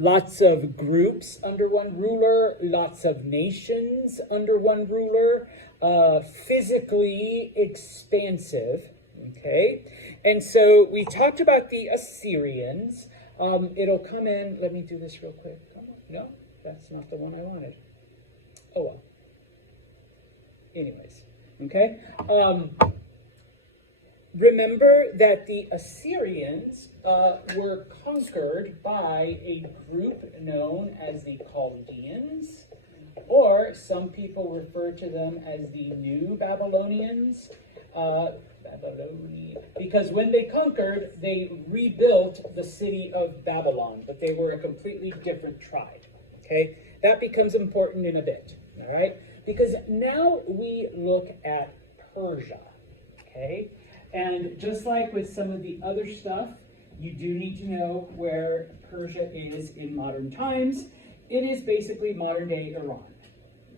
lots of groups under one ruler, lots of nations under one ruler, physically expansive, okay? And so we talked about the Assyrians. It'll come in, let me do this real quick. Come on. No, that's not the one I wanted. Oh well. Anyways, okay? Remember that the Assyrians were conquered by a group known as the Chaldeans, or some people refer to them as the New Babylonians, because when they conquered, they rebuilt the city of Babylon, but they were a completely different tribe, okay? That becomes important in a bit, all right? Because now we look at Persia, okay? And just like with some of the other stuff, you do need to know where Persia is in modern times. It is basically modern-day Iran,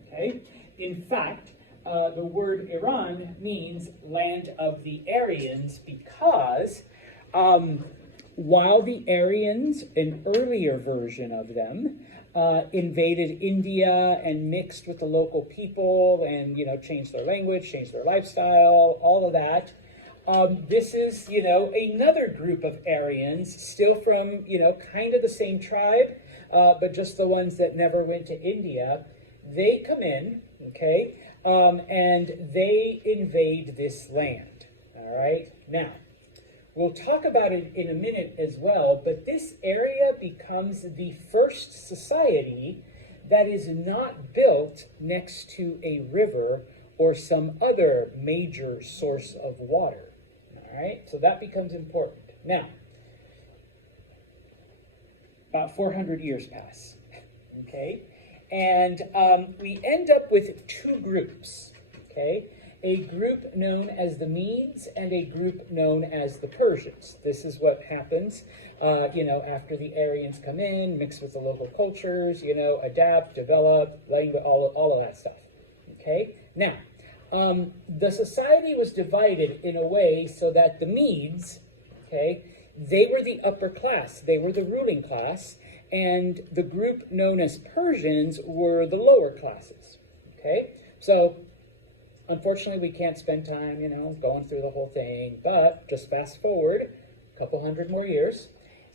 okay? In fact, the word Iran means land of the Aryans because while the Aryans, an earlier version of them, invaded India and mixed with the local people and, changed their language, changed their lifestyle, all of that. This is, another group of Aryans, still from, kind of the same tribe, but just the ones that never went to India. They come in, okay, and they invade this land, all right? Now, we'll talk about it in a minute as well, but this area becomes the first society that is not built next to a river or some other major source of water. All right, so that becomes important. Now, about 400 years pass, okay? And we end up with two groups, okay? A group known as the Medes and a group known as the Persians. This is what happens, after the Aryans come in, mix with the local cultures, adapt, develop, language, all of that stuff, okay? Now, the society was divided in a way so that the Medes, okay, they were the upper class, they were the ruling class, and the group known as Persians were the lower classes, okay? So, unfortunately, we can't spend time, going through the whole thing, but just fast forward a couple hundred more years,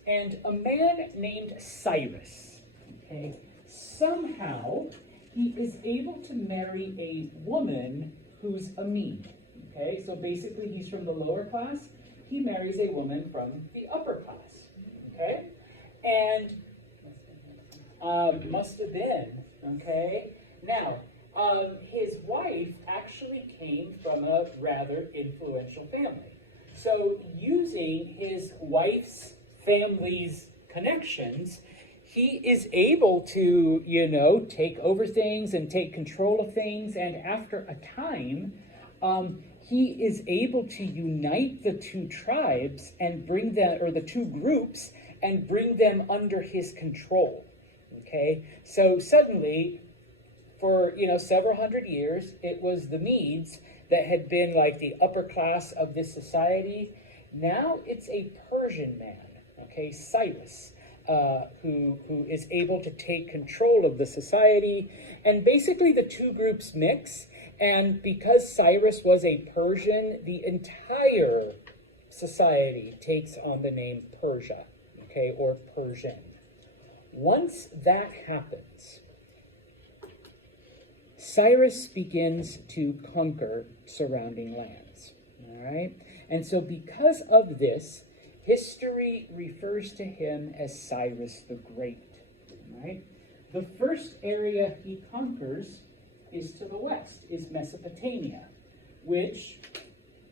and a man named Cyrus, okay, somehow he is able to marry a woman who's a Mede, okay? So basically, he's from the lower class. He marries a woman from the upper class, okay? And must have been, okay? Now, his wife actually came from a rather influential family. So using his wife's family's connections, he is able to, take over things and take control of things. And after a time, he is able to unite the two tribes and bring them, or the two groups, and bring them under his control. Okay? So suddenly, for, several hundred years, it was the Medes that had been like the upper class of this society. Now it's a Persian man, okay, Cyrus, who is able to take control of the society, and basically the two groups mix, and because Cyrus was a Persian, the entire society takes on the name Persia, okay, or Persian. Once that happens, Cyrus begins to conquer surrounding lands, all right? And so because of this, history refers to him as Cyrus the Great, right? The first area he conquers is to the west, is Mesopotamia, which,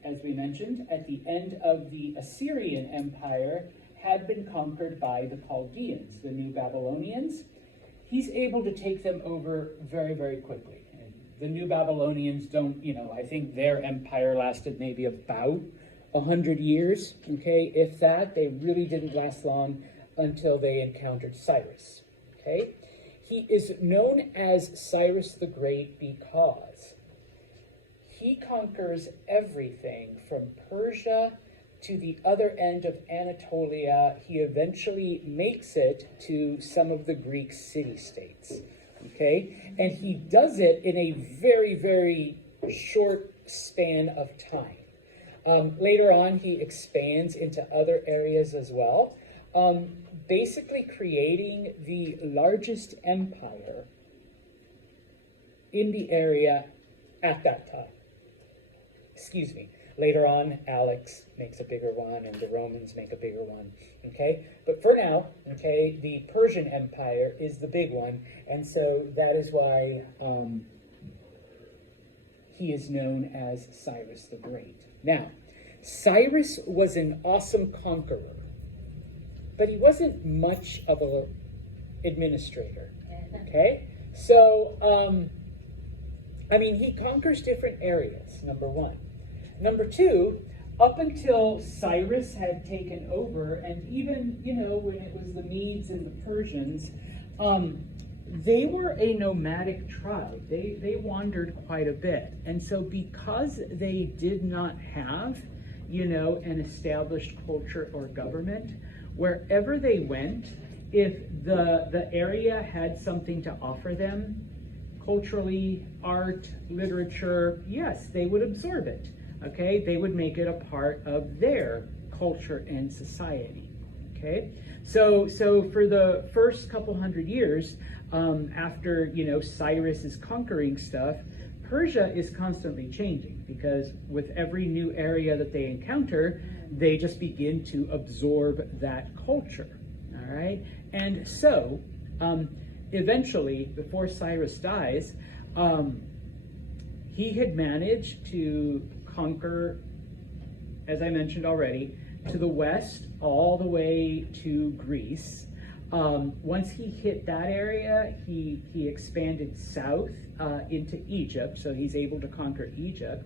as we mentioned, at the end of the Assyrian Empire, had been conquered by the Chaldeans, the New Babylonians. He's able to take them over very, very quickly. And the New Babylonians don't, I think their empire lasted maybe about 100 years, okay, if that. They really didn't last long until they encountered Cyrus, okay? He is known as Cyrus the Great because he conquers everything from Persia to the other end of Anatolia. He eventually makes it to some of the Greek city-states, okay? And he does it in a very, very short span of time. Later on, he expands into other areas as well, basically creating the largest empire in the area at that time. Excuse me. Later on, Alex makes a bigger one, and the Romans make a bigger one, okay? But for now, okay, the Persian Empire is the big one, and so that is why he is known as Cyrus the Great. Now, Cyrus was an awesome conqueror, but he wasn't much of an administrator, okay? So, he conquers different areas, number one. Number two, up until Cyrus had taken over, and even, when it was the Medes and the Persians, they were a nomadic tribe. They wandered quite a bit. And so because they did not have, an established culture or government, wherever they went, if the area had something to offer them, culturally, art, literature, yes, they would absorb it. Okay, they would make it a part of their culture and society. Okay, so for the first couple hundred years after Cyrus is conquering stuff, Persia is constantly changing, because with every new area that they encounter, they just begin to absorb that culture. All right, and so eventually, before Cyrus dies, he had managed to conquer, as I mentioned already, to the west all the way to Greece. Once he hit that area, he expanded south into Egypt, so he's able to conquer Egypt.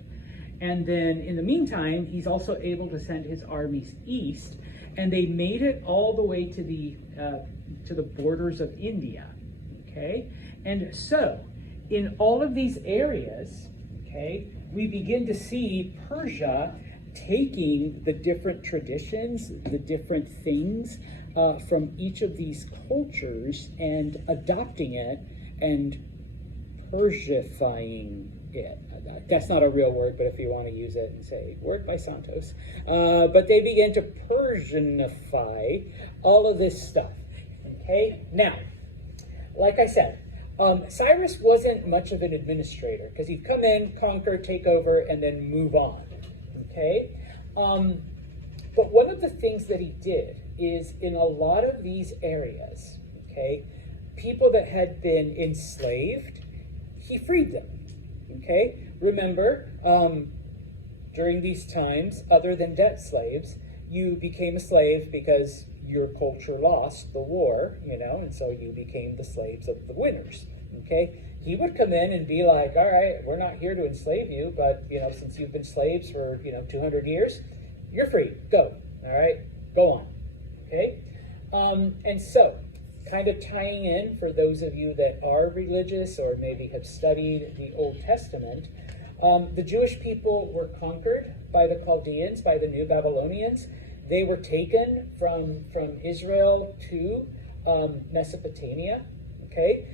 And then in the meantime, he's also able to send his armies east, and they made it all the way to the borders of India. Okay, and so in all of these areas, okay, we begin to see Persia taking the different traditions, the different things from each of these cultures and adopting it and Persifying it. That's not a real word, but if you want to use it and say, word by Santos. But they began to Persianify all of this stuff. Okay, now, like I said, Cyrus wasn't much of an administrator, because he'd come in, conquer, take over, and then move on, okay? But one of the things that he did is, in a lot of these areas, okay, people that had been enslaved, he freed them, okay? Remember, during these times, other than debt slaves, you became a slave because your culture lost the war, and so you became the slaves of the winners, okay? He would come in and be like, all right, we're not here to enslave you, but, since you've been slaves for, 200 years, you're free, go, all right, go on, okay? And so, kind of tying in for those of you that are religious or maybe have studied the Old Testament, the Jewish people were conquered by the Chaldeans, by the New Babylonians. They were taken from Israel to Mesopotamia, okay?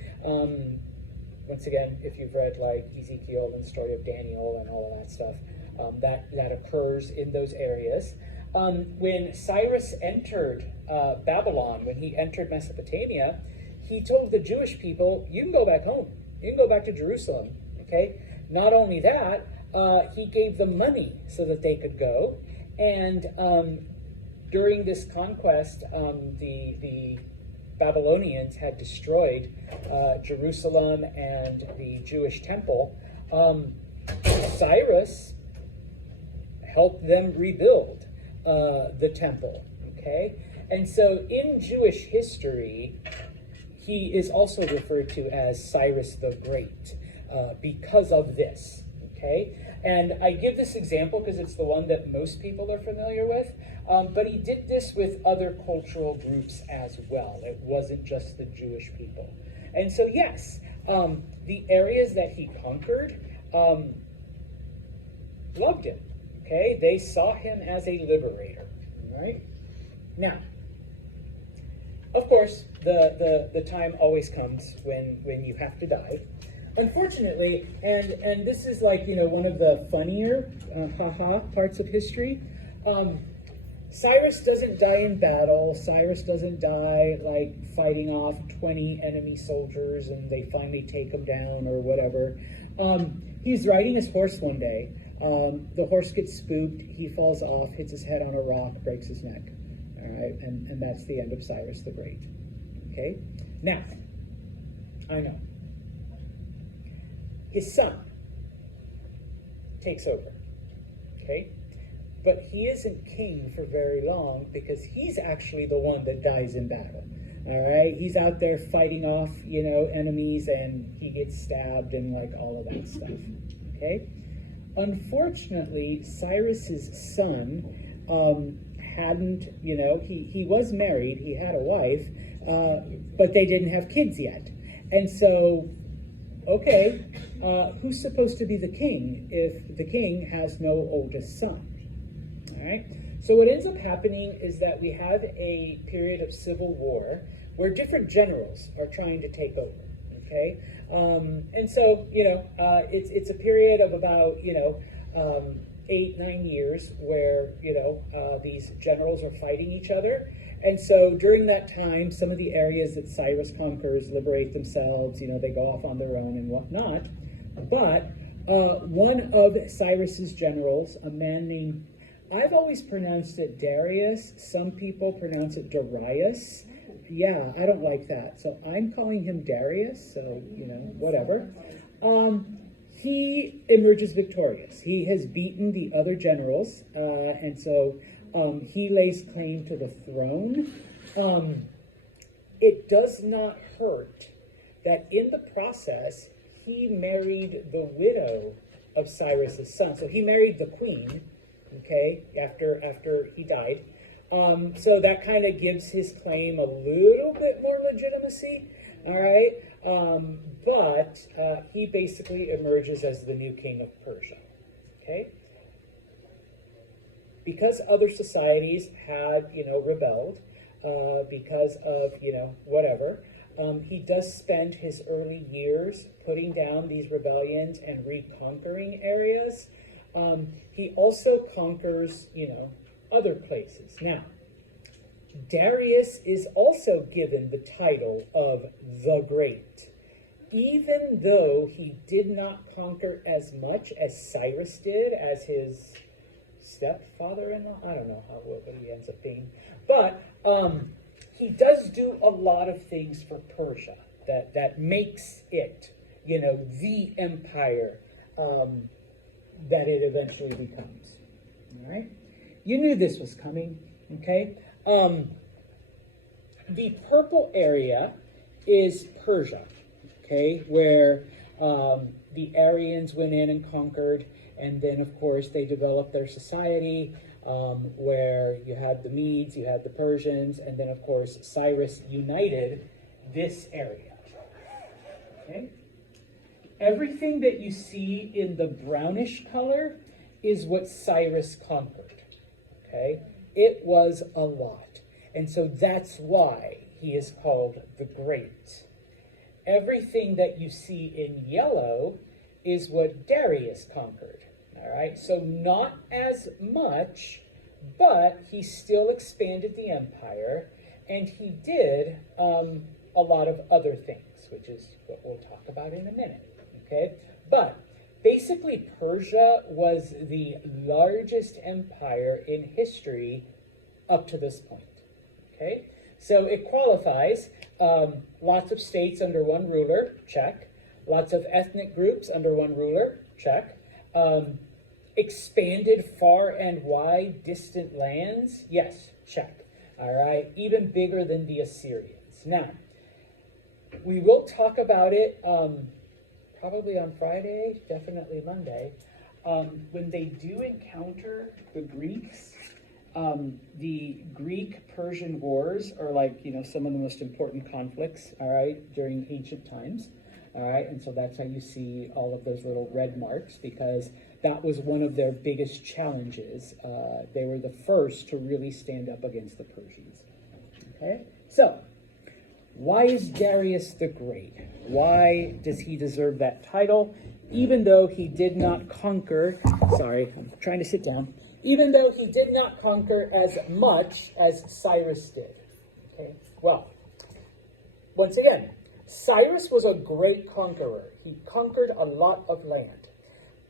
Once again, if you've read like Ezekiel and the story of Daniel and all of that stuff, that occurs in those areas. When Cyrus entered Babylon, when he entered Mesopotamia, he told the Jewish people, you can go back home. You can go back to Jerusalem, okay? Not only that, he gave them money so that they could go. And during this conquest, the Babylonians had destroyed Jerusalem and the Jewish temple. Cyrus helped them rebuild the temple, okay? And so in Jewish history, he is also referred to as Cyrus the Great because of this, okay? And I give this example because it's the one that most people are familiar with, but he did this with other cultural groups as well. It wasn't just the Jewish people. And so yes, the areas that he conquered loved him, Okay, they saw him as a liberator. All right. Now, of course, the time always comes when you have to die. Unfortunately, and this is like, one of the funnier haha parts of history. Cyrus doesn't die in battle. Cyrus doesn't die like fighting off 20 enemy soldiers and they finally take him down or whatever. He's riding his horse one day. The horse gets spooked. He falls off, hits his head on a rock, breaks his neck. All right, and that's the end of Cyrus the Great. Okay, now, I know. His son takes over. Okay, but he isn't king for very long because he's actually the one that dies in battle. All right, he's out there fighting off, enemies, and he gets stabbed and like all of that stuff. Okay, unfortunately, Cyrus's son hadn't, he was married, he had a wife, but they didn't have kids yet, and so. Okay, who's supposed to be the king if the king has no oldest son? All right, so what ends up happening is that we have a period of civil war where different generals are trying to take over, okay? And so, it's a period of about, 8-9 years where, these generals are fighting each other. And so during that time, some of the areas that Cyrus conquers liberate themselves, they go off on their own and whatnot. But one of Cyrus's generals, a man named, I've always pronounced it Darius. Some people pronounce it Darius. Yeah, I don't like that. So I'm calling him Darius, so, whatever. He emerges victorious. He has beaten the other generals, and so he lays claim to the throne. It does not hurt that in the process, he married the widow of Cyrus's son. So he married the queen, okay, after he died. So that kind of gives his claim a little bit more legitimacy, all right? But he basically emerges as the new king of Persia, okay? Because other societies had, rebelled, because of, whatever, he does spend his early years putting down these rebellions and reconquering areas. He also conquers, other places. Now, Darius is also given the title of the Great, even though he did not conquer as much as Cyrus did, as his stepfather-in-law. I don't know what he ends up being, but he does do a lot of things for Persia that makes it, the empire that it eventually becomes. All right, you knew this was coming. Okay, the purple area is Persia. Okay, where the Aryans went in and conquered. And then, of course, they developed their society where you had the Medes, you had the Persians, and then, of course, Cyrus united this area. Okay? Everything that you see in the brownish color is what Cyrus conquered. Okay? It was a lot. And so that's why he is called the Great. Everything that you see in yellow is what Darius conquered. All right, so not as much, but he still expanded the empire, and he did a lot of other things, which is what we'll talk about in a minute. Okay, but basically Persia was the largest empire in history up to this point. Okay, so it qualifies lots of states under one ruler, check. Lots of ethnic groups under one ruler, check. Expanded far and wide distant lands, yes, check. All right, even bigger than the Assyrians. Now, we will talk about it probably on Friday, definitely Monday. When they do encounter the Greeks, the Greek-Persian wars are like, some of the most important conflicts, all right, during ancient times. All right, and so that's how you see all of those little red marks, because that was one of their biggest challenges. They were the first to really stand up against the Persians. Okay, so why is Darius the Great? Why does he deserve that title? Even though he did not conquer, sorry, I'm trying to sit down. Even though he did not conquer as much as Cyrus did. Okay, well, once again, Cyrus was a great conqueror. He conquered a lot of land,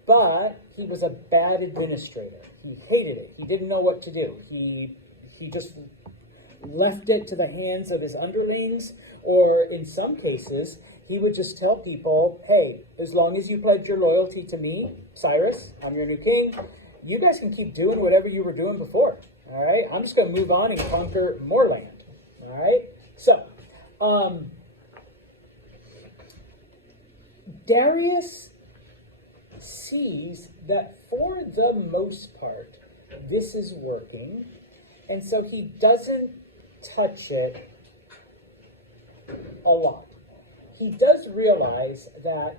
but he was a bad administrator. He hated it. He didn't know what to do. He just left it to the hands of his underlings, or in some cases, he would just tell people, hey, as long as you pledge your loyalty to me, Cyrus, I'm your new king, you guys can keep doing whatever you were doing before, all right? I'm just going to move on and conquer more land, all right? So, Darius sees that for the most part, this is working, and so he doesn't touch it a lot. He does realize that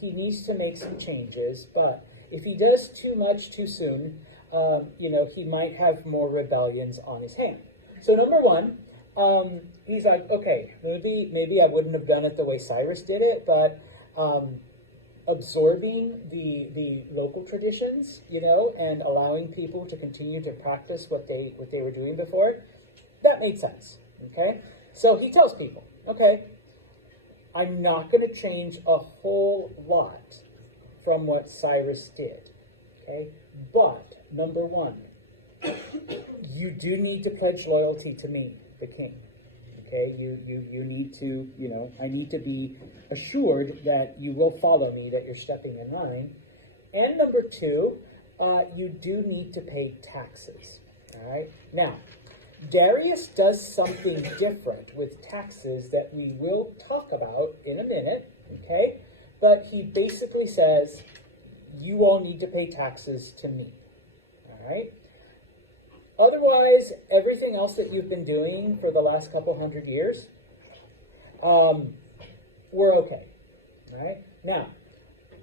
he needs to make some changes, but if he does too much too soon, he might have more rebellions on his hand. So number one, he's like, okay, maybe I wouldn't have done it the way Cyrus did it, but absorbing the local traditions, and allowing people to continue to practice what they were doing before, that made sense. Okay, so he tells people, okay, I'm not going to change a whole lot from what Cyrus did. Okay, but number one, you do need to pledge loyalty to me, the king. Okay, you need to, I need to be assured that you will follow me, that you're stepping in line. And number two, you do need to pay taxes. All right. Now, Darius does something different with taxes that we will talk about in a minute. Okay, but he basically says, you all need to pay taxes to me. All right. Otherwise, everything else that you've been doing for the last couple hundred years, we're okay. All right? Now,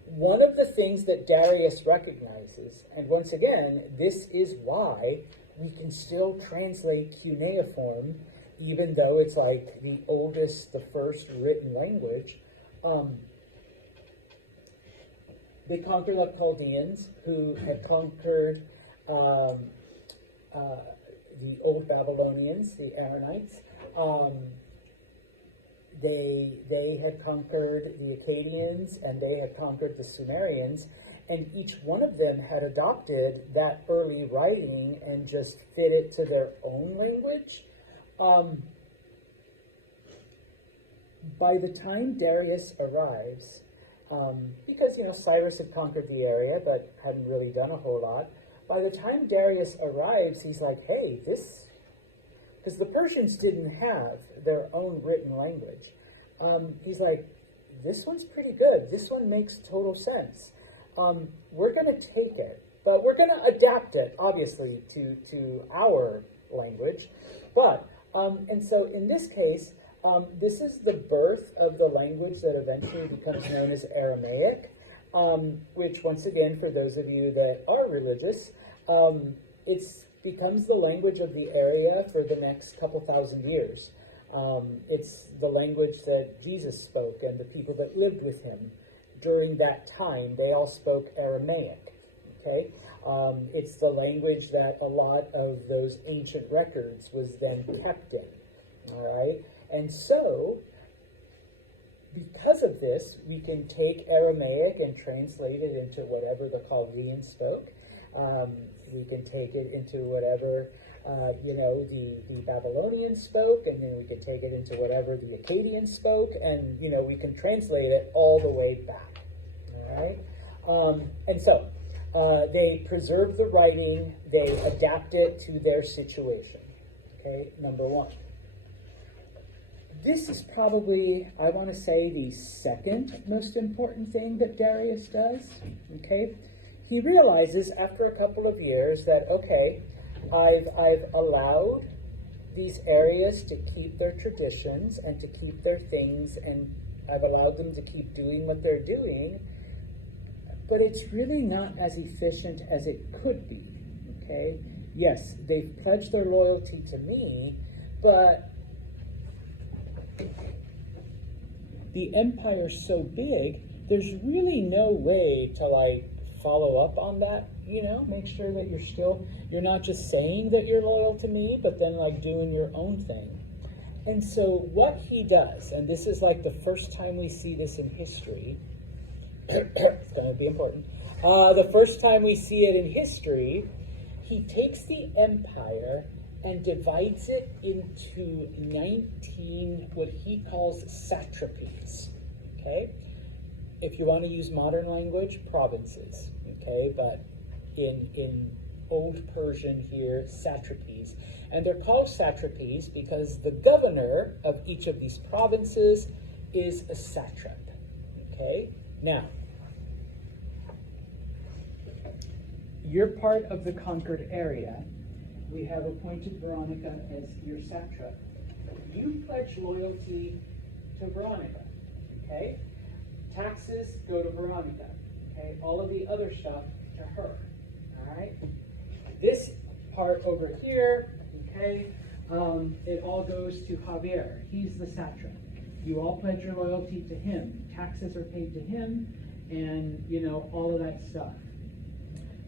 one of the things that Darius recognizes, and once again, this is why we can still translate cuneiform, even though it's like the oldest, the first written language. They conquered the Chaldeans, who had conquered the old Babylonians, the Aaronites. They had conquered the Akkadians, and they had conquered the Sumerians, and each one of them had adopted that early writing and just fit it to their own language. By the time Darius arrives, because Cyrus had conquered the area but hadn't really done a whole lot, by the time Darius arrives, he's like, hey, this, because the Persians didn't have their own written language. He's like, this one's pretty good. This one makes total sense. We're going to take it, but we're going to adapt it, obviously, to our language. But, and so in this case, this is the birth of the language that eventually becomes known as Aramaic. Which, once again, for those of you that are religious, it becomes the language of the area for the next couple thousand years. It's the language that Jesus spoke, and the people that lived with him during that time, they all spoke Aramaic. Okay, it's the language that a lot of those ancient records was then kept in. All right, and so, because of this, we can take Aramaic and translate it into whatever the Chaldeans spoke. We can take it into whatever, the Babylonians spoke, and then we can take it into whatever the Akkadians spoke, and, we can translate it all the way back. All right? And so, they preserve the writing, they adapt it to their situation. Okay, number one. This is probably, I want to say, the second most important thing that Darius does. Okay, he realizes after a couple of years that, okay, I've allowed these areas to keep their traditions and to keep their things, and I've allowed them to keep doing what they're doing. but it's really not as efficient as it could be, okay? Yes, they've pledged their loyalty to me, but the empire's so big, there's really no way to like follow up on that, you know, make sure that you're not just saying that you're loyal to me, but then like doing your own thing. And so what he does, and this is like the first time we see this in history, it's going to be important. The first time we see it in history, he takes the empire and divides it into 19, what he calls satrapies, okay? If you want to use modern language, provinces, okay? But in Old Persian here, satrapies. And they're called satrapies because the governor of each of these provinces is a satrap, okay? Now, you're part of the conquered area. We have appointed Veronica as your satrap. You pledge loyalty to Veronica, okay? Taxes go to Veronica, okay? All of the other stuff to her, all right? This part over here, okay, it all goes to Javier. He's the satrap. You all pledge your loyalty to him. Taxes are paid to him, and, you know, all of that stuff.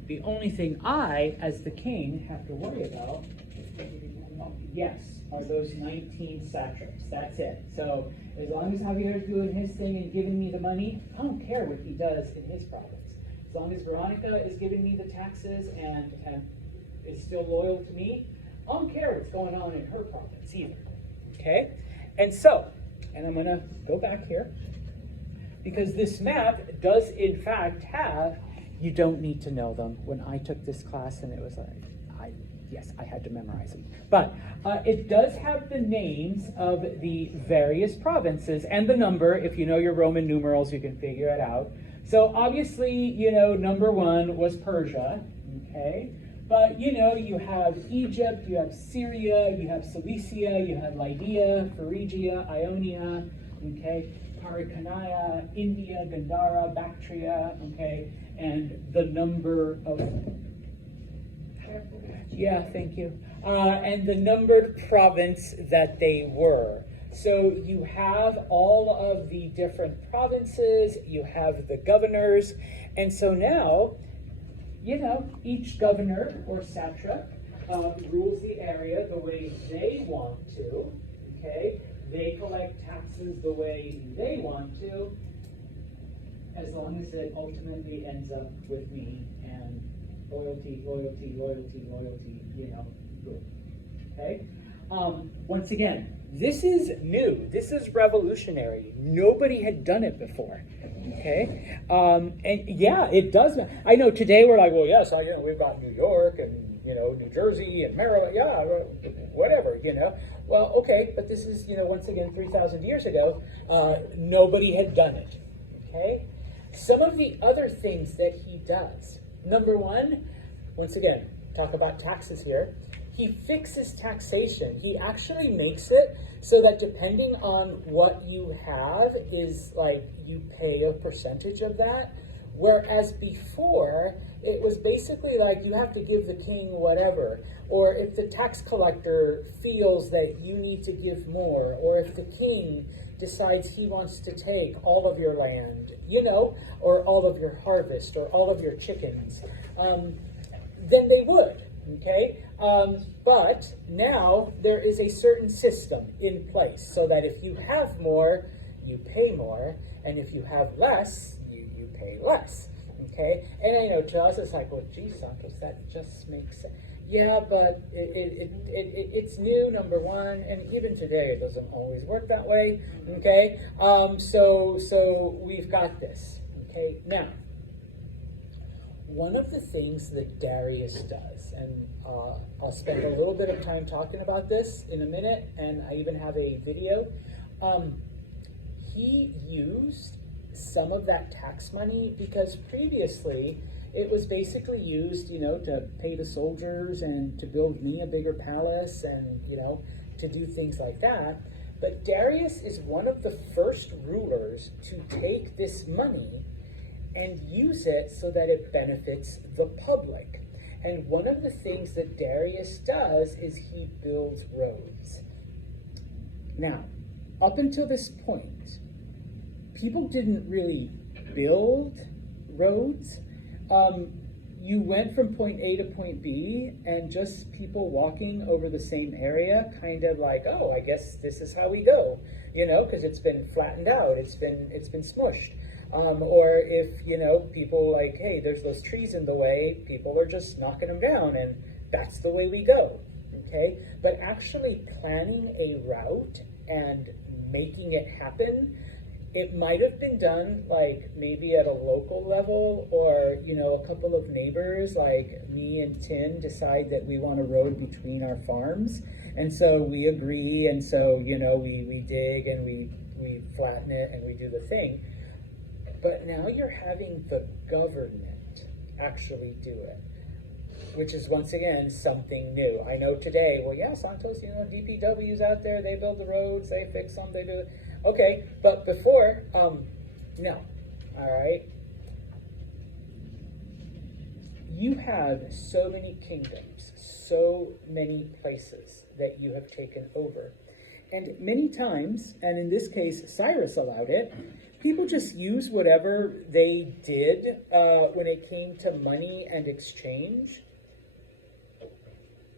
The only thing I, as the king, have to worry about, yes, are those 19 satraps. That's it. So as long as Javier's doing his thing and giving me the money, I don't care what he does in his province. As long as Veronica is giving me the taxes and is still loyal to me, I don't care what's going on in her province either. Okay? And so, and I'm going to go back here, because this map does in fact have, you don't need to know them. When I took this class and it was like, yes, I had to memorize them. But it does have the names of the various provinces and the number. If you know your Roman numerals, you can figure it out. So obviously, you know, number 1 was Persia, okay? But, you know, you have Egypt, you have Syria, you have Cilicia, you have Lydia, Phrygia, Ionia, okay? Parikania, India, Gandhara, Bactria, okay? And the number of, yeah, thank you. And the numbered province that they were. So you have all of the different provinces, you have the governors, and so now, you know, each governor or satrap rules the area the way they want to, okay? They collect taxes the way they want to, as long as it ultimately ends up with me and loyalty, loyalty, loyalty, loyalty, you know, good, okay? Once again, this is new. This is revolutionary. Nobody had done it before, okay? And yeah, it does. I know today we're like, well, yes, you know, we've got New York and, you know, New Jersey and Maryland, yeah, whatever, you know. Well, okay, but this is, you know, once again, 3,000 years ago, nobody had done it, okay? Some of the other things that he does. Number 1, once again, talk about taxes here. He fixes taxation. He actually makes it so that depending on what you have is like you pay a percentage of that. Whereas before, it was basically like you have to give the king whatever. Or if the tax collector feels that you need to give more, or if the king decides he wants to take all of your land, you know, or all of your harvest, or all of your chickens, then they would, okay? But now there is a certain system in place so that if you have more, you pay more, and if you have less, you pay less, okay? And I know to us it's like, well, geez, Santos, that just makes sense. Yeah, but it's new, number 1, and even today it doesn't always work that way, okay? So we've got this, okay? Now, one of the things that Darius does, and I'll spend a little bit of time talking about this in a minute, and I even have a video, he used some of that tax money because previously it was basically used, you know, to pay the soldiers and to build me a bigger palace and, you know, to do things like that. But Darius is one of the first rulers to take this money and use it so that it benefits the public. And one of the things that Darius does is he builds roads. Now, up until this point, people didn't really build roads. You went from point A to point B, and just people walking over the same area, kind of like, oh, I guess this is how we go, you know, because it's been flattened out, it's been smushed. Or if, you know, people like, hey, there's those trees in the way, people are just knocking them down, and that's the way we go, okay? But actually planning a route and making it happen, it might have been done like maybe at a local level, or, you know, a couple of neighbors like me and Tin decide that we want a road between our farms. And so we agree, and so, you know, we dig and we flatten it and we do the thing. But now you're having the government actually do it, which is once again something new. I know today, well, yeah, Santos, you know, DPW's out there, they build the roads, they fix them, they do it. Okay, but before, no, all right? You have so many kingdoms, so many places that you have taken over. And many times, and in this case, Cyrus allowed it, people just use whatever they did when it came to money and exchange.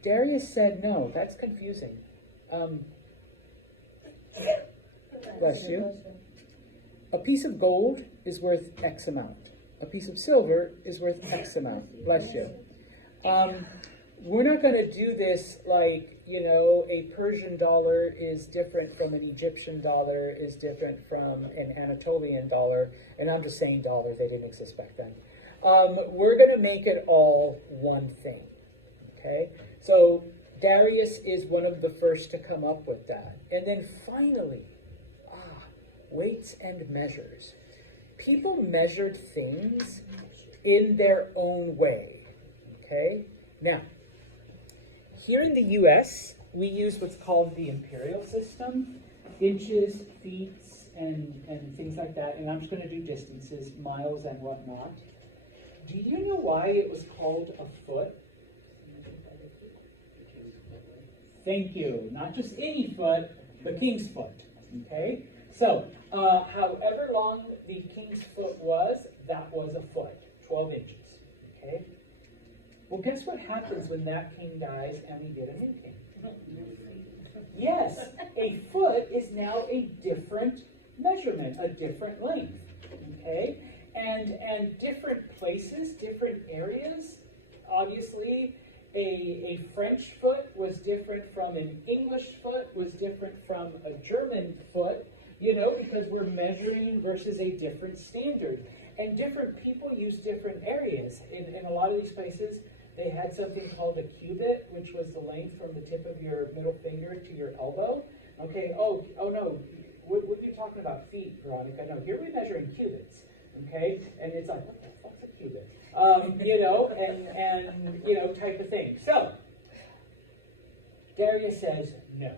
Darius said, no, that's confusing. Bless you. A piece of gold is worth X amount. A piece of silver is worth X amount. Bless you. We're not going to do this like, you know, a Persian dollar is different from an Egyptian dollar, is different from an Anatolian dollar. And I'm just saying dollar, they didn't exist back then. We're going to make it all one thing. Okay? So Darius is one of the first to come up with that. And then finally, weights and measures. People measured things in their own way. Okay? Now, here in the US, we use what's called the imperial system, inches, feet, and things like that. And I'm just going to do distances, miles and whatnot. Do you know why it was called a foot? Thank you. Not just any foot, the king's foot. Okay? So, however long the king's foot was, that was a foot, 12 inches. Okay? Well, guess what happens when that king dies and we get a new king? Yes, a foot is now a different measurement, a different length. Okay? And different places, different areas, obviously, a French foot was different from an English foot, was different from a German foot, you know, because we're measuring versus a different standard. And different people use different areas. In a lot of these places, they had something called a cubit, which was the length from the tip of your middle finger to your elbow. Okay, oh no, what are you talking about, feet, Veronica? No, here we measure in cubits, okay? And it's like, what the fuck's a cubit? You know, and you know, type of thing. So, Darius says no,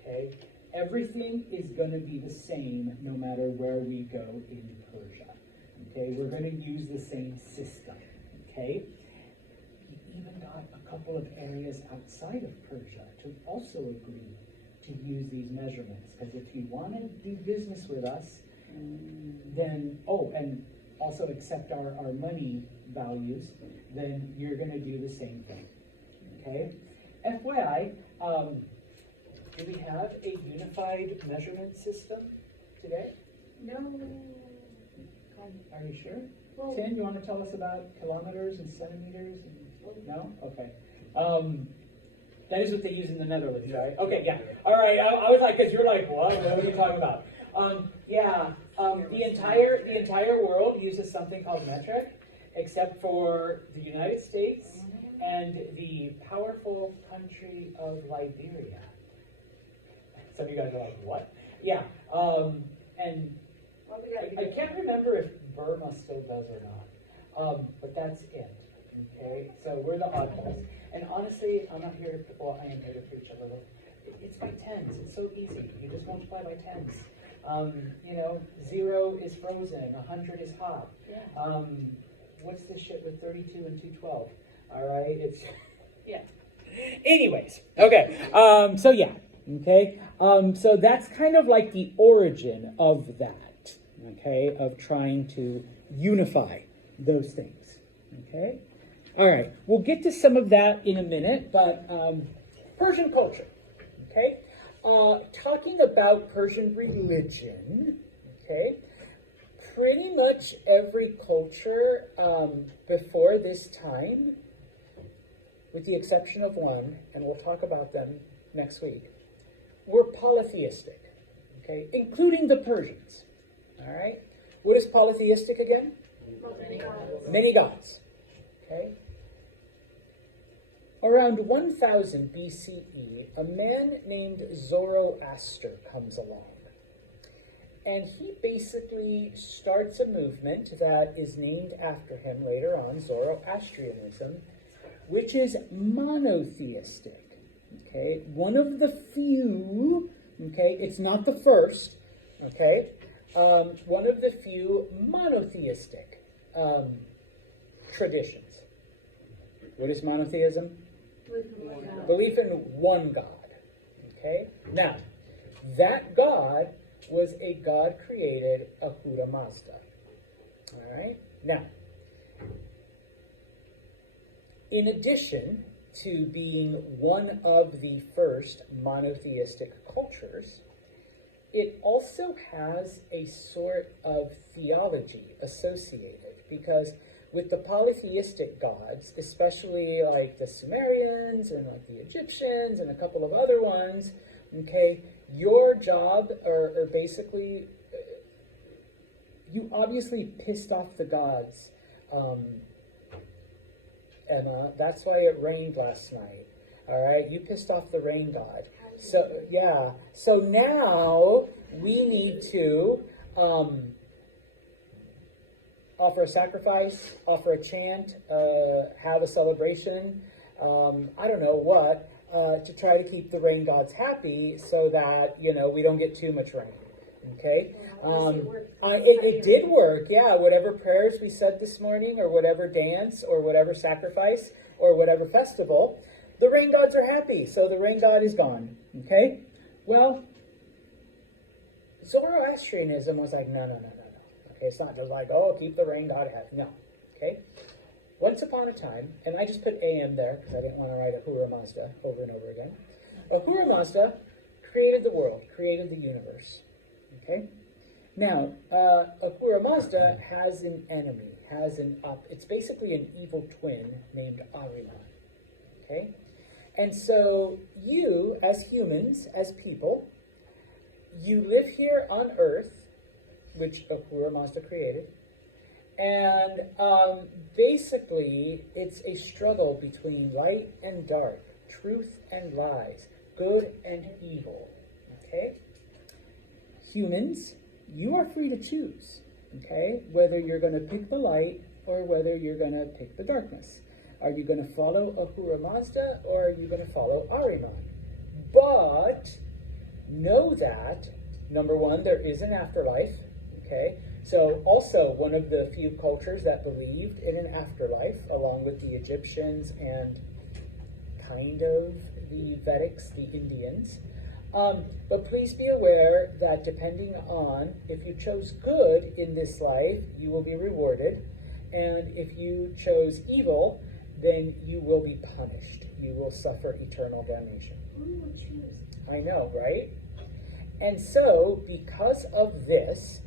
okay? Everything is going to be the same no matter where we go in Persia, okay? We're going to use the same system, okay? He even got a couple of areas outside of Persia to also agree to use these measurements, because if you want to do business with us, then, and also accept our money values, then you're going to do the same thing, okay? FYI, do we have a unified measurement system today? No. Are you sure? Well, Tin, you want to tell us about kilometers and centimeters? No? Okay. That is what they use in the Netherlands, right? Okay, yeah. All right. I was like, because you're like, what? What are you talking about? The entire world uses something called metric, except for the United States and the powerful country of Liberia. Some of you guys are like, what? Yeah. And I can't remember if Burma still does or not. But that's it. Okay? So we're the oddballs. And honestly, I'm not here to, I am here to preach a little. It's by tens. It's so easy. You just multiply by tens. You know, 0 is frozen, 100 is hot. Yeah. What's this shit with 32 and 212? All right, it's Yeah. anyways, okay. So yeah, okay. So that's kind of like the origin of that, okay, of trying to unify those things, okay. All right, we'll get to some of that in a minute, but Persian culture, okay. Talking about Persian religion, okay. Pretty much every culture before this time, with the exception of one, and we'll talk about them next week, were polytheistic, okay, including the Persians, all right? What is polytheistic again? Many gods. Many gods, okay? Around 1000 BCE, a man named Zoroaster comes along. And he basically starts a movement that is named after him later on, Zoroastrianism, which is monotheistic, okay? One of the few, okay, it's not the first, okay? One of the few monotheistic traditions. What is monotheism? Belief in one God, okay? Now, that God was a God created, Ahura Mazda, all right? Now, in addition to being one of the first monotheistic cultures, it also has a sort of theology associated, because with the polytheistic gods, especially like the Sumerians and like the Egyptians and a couple of other ones, okay, your job, or basically, you obviously pissed off the gods, Emma. That's why it rained last night. All right, you pissed off the rain god. So yeah. So now we need to offer a sacrifice, offer a chant, have a celebration. I don't know what to try to keep the rain gods happy, so that we don't get too much rain. Okay. It did work, yeah. Whatever prayers we said this morning, or whatever dance, or whatever sacrifice, or whatever festival, the rain gods are happy, so the rain god is gone, okay? Well, Zoroastrianism was like, no. Okay, it's not just like, oh, keep the rain god happy. No, okay? Once upon a time, and I just put AM there because I didn't want to write Ahura Mazda over and over again. Ahura Mazda created the world, created the universe. Okay? Now, Ahura Mazda has an enemy, it's basically an evil twin named Ahriman. Okay? And so you, as humans, as people, you live here on Earth, which Ahura Mazda created, and basically it's a struggle between light and dark, truth and lies, good and evil. Okay? Humans, you are free to choose, okay, whether you're going to pick the light or whether you're going to pick the darkness. Are you going to follow Ahura Mazda, or are you going to follow Ahriman? But know that, number one, there is an afterlife, okay? So also one of the few cultures that believed in an afterlife, along with the Egyptians and kind of the Vedics, the Indians. But please be aware that depending on if you chose good in this life, you will be rewarded. And if you chose evil, then you will be punished. You will suffer eternal damnation. Who would choose? I know, right? And so, because of this,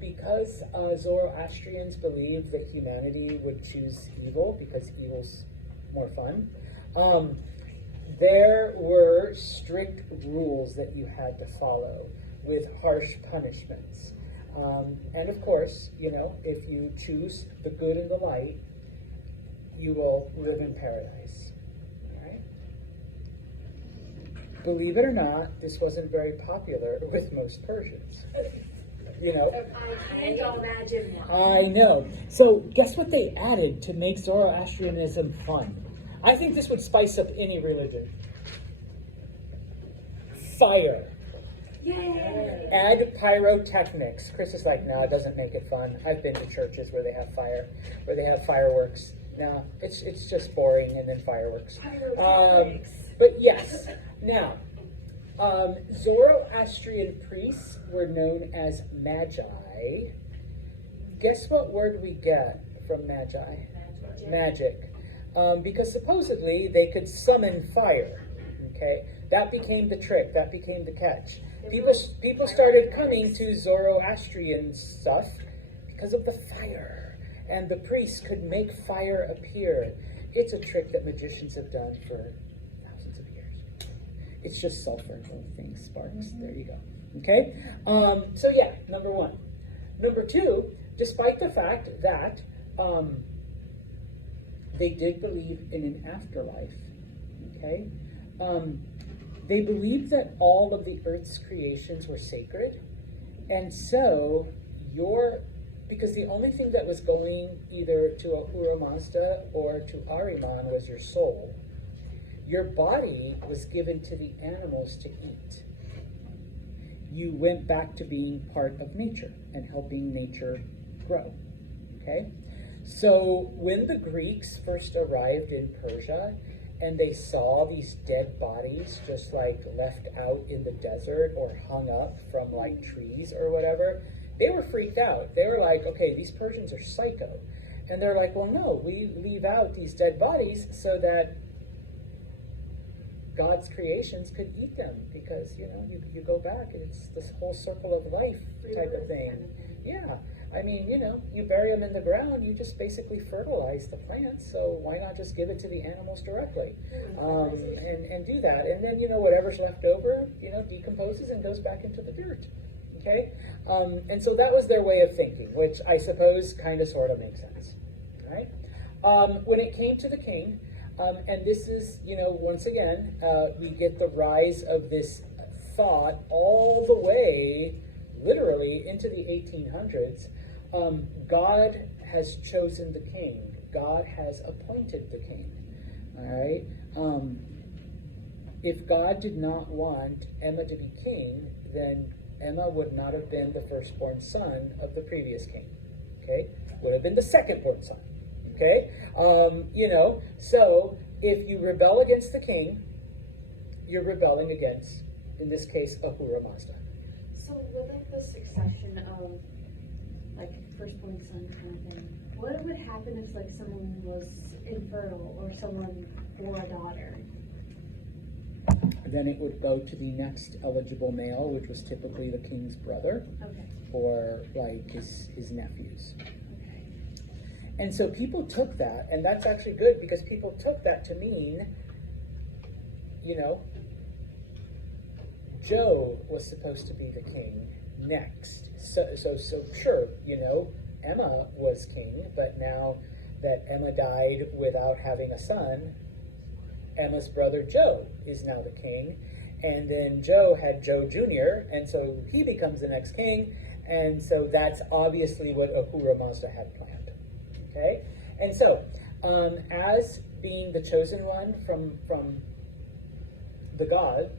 because Zoroastrians believed that humanity would choose evil because evil's more fun, there were strict rules that you had to follow with harsh punishments. And of course, if you choose the good and the light, you will live in paradise. All right? Believe it or not, this wasn't very popular with most Persians. I can't imagine why. I know. So guess what they added to make Zoroastrianism fun? I think this would spice up any religion. Fire. Yay! Add pyrotechnics. Chris is like, no, it doesn't make it fun. I've been to churches where they have fireworks. No, it's just boring, and then fireworks. But yes, now, Zoroastrian priests were known as magi. Guess what word we get from magi? Magic. Because supposedly they could summon fire. Okay, that became the trick. That became the catch. People started coming to Zoroastrian stuff because of the fire. And the priests could make fire appear. It's a trick that magicians have done for thousands of years. It's just sulfur when things sparks. There you go. Okay? So yeah, number one. Number two, despite the fact that they did believe in an afterlife, okay? They believed that all of the earth's creations were sacred. And so because the only thing that was going either to Ahura Mazda or to Ahriman was your soul, your body was given to the animals to eat. You went back to being part of nature and helping nature grow. Okay? So when the Greeks first arrived in Persia and they saw these dead bodies just like left out in the desert or hung up from like trees or whatever, they were freaked out. They were like, okay, these Persians are psycho. And they're like, well, no, we leave out these dead bodies so that God's creations could eat them, because, you go back and it's this whole circle of life type of thing. Yeah. I mean, you bury them in the ground, you just basically fertilize the plants, so why not just give it to the animals directly? And do that. And then, whatever's left over, decomposes and goes back into the dirt. Okay? And so that was their way of thinking, which I suppose kind of sort of makes sense. Right? When it came to the king, and this is, once again, we get the rise of this thought all the way, literally, into the 1800s. God has chosen the king. God has appointed the king. All right? If God did not want Emma to be king, then Emma would not have been the firstborn son of the previous king. Okay? Would have been the secondborn son. Okay? So if you rebel against the king, you're rebelling against, in this case, Ahura Mazda. So with the succession of firstborn son kind of thing, what would happen if someone was infertile or someone bore a daughter? Then it would go to the next eligible male, which was typically the king's brother, okay, or his nephews. Okay. And so people took that, and that's actually good because people took that to mean, Joe was supposed to be the king next. So sure, Emma was king, but now that Emma died without having a son, Emma's brother Joe is now the king, and then Joe had Joe Jr., and so he becomes the next king, and so that's obviously what Ahura Mazda had planned. Okay? And so, as being the chosen one from the God,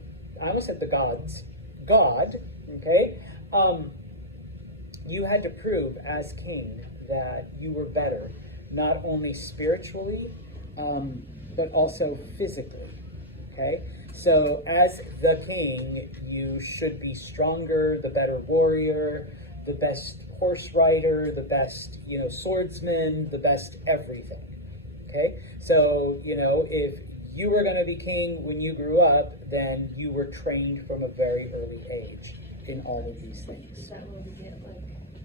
I almost said the gods, God, okay, you had to prove as king that you were better, not only spiritually, but also physically, okay? So as the king, you should be stronger, the better warrior, the best horse rider, the best, swordsman, the best everything, okay? So, if you were going to be king when you grew up, then you were trained from a very early age in all of these things. Is that where we get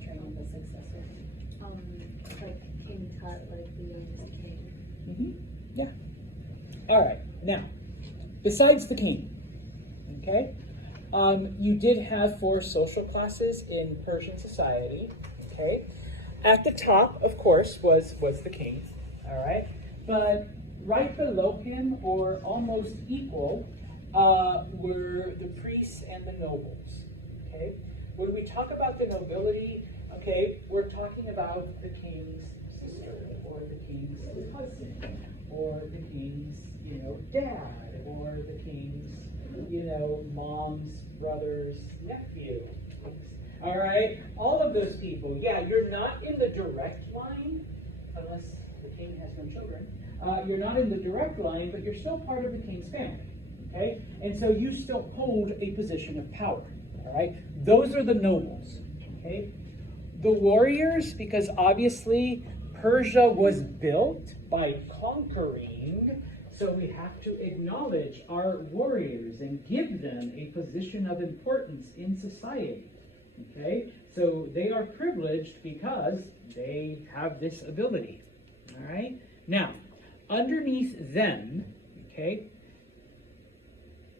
training the successor? King Tut, the youngest king. Mm-hmm. Yeah. All right. Now, besides the king, okay, you did have 4 social classes in Persian society. Okay, at the top, of course, was the king. All right, but right below him, or almost equal, were the priests and the nobles. Okay, when we talk about the nobility, okay, we're talking about the king's sister, or the king's cousin, or the king's, dad, or the king's mom's brother's nephew. All right, all of those people. Yeah, you're not in the direct line, unless the king has no children. You're not in the direct line, but you're still part of the king's family. Okay, and so you still hold a position of power. All right, those are the nobles. Okay, the warriors, because obviously Persia was built by conquering. So we have to acknowledge our warriors and give them a position of importance in society. Okay, so they are privileged because they have this ability. All right, now underneath them, okay,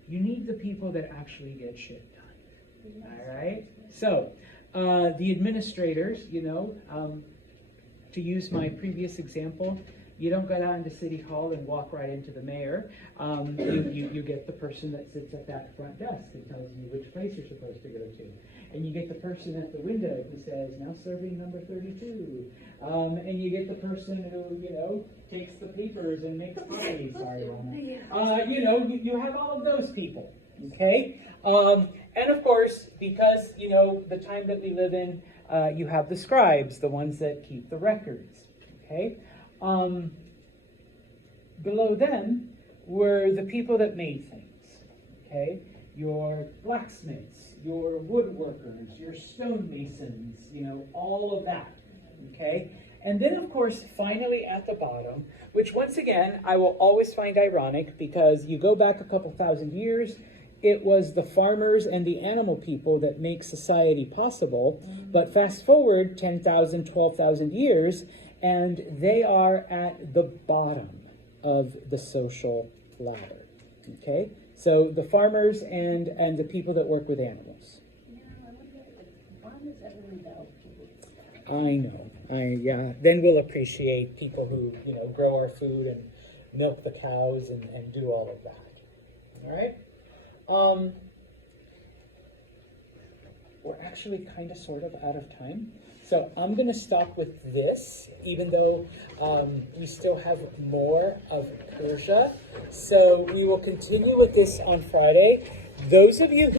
you need the people that actually get shit done. All right, so the administrators, to use my previous example, you don't go down to City Hall and walk right into the mayor. You get the person that sits at that front desk and tells you which place you're supposed to go to. And you get the person at the window who says, now serving number 32. And you get the person who, takes the papers and makes copies. Sorry, Rana. You have all of those people, okay? And of course, because, the time that we live in, you have the scribes, the ones that keep the records, okay? Below them were the people that made things, okay? Your blacksmiths, your woodworkers, your stonemasons, all of that, okay? And then, of course, finally at the bottom, which once again, I will always find ironic because you go back a couple thousand years, it was the farmers and the animal people that make society possible. But fast forward 10,000, 12,000 years, and they are at the bottom of the social ladder, okay? So the farmers and the people that work with animals. Why does everyone go? I know. Then we'll appreciate people who, grow our food and milk the cows and do all of that. All right? We're actually kind of sort of out of time. So I'm going to stop with this, even though we still have more of Persia. So we will continue with this on Friday. Those of you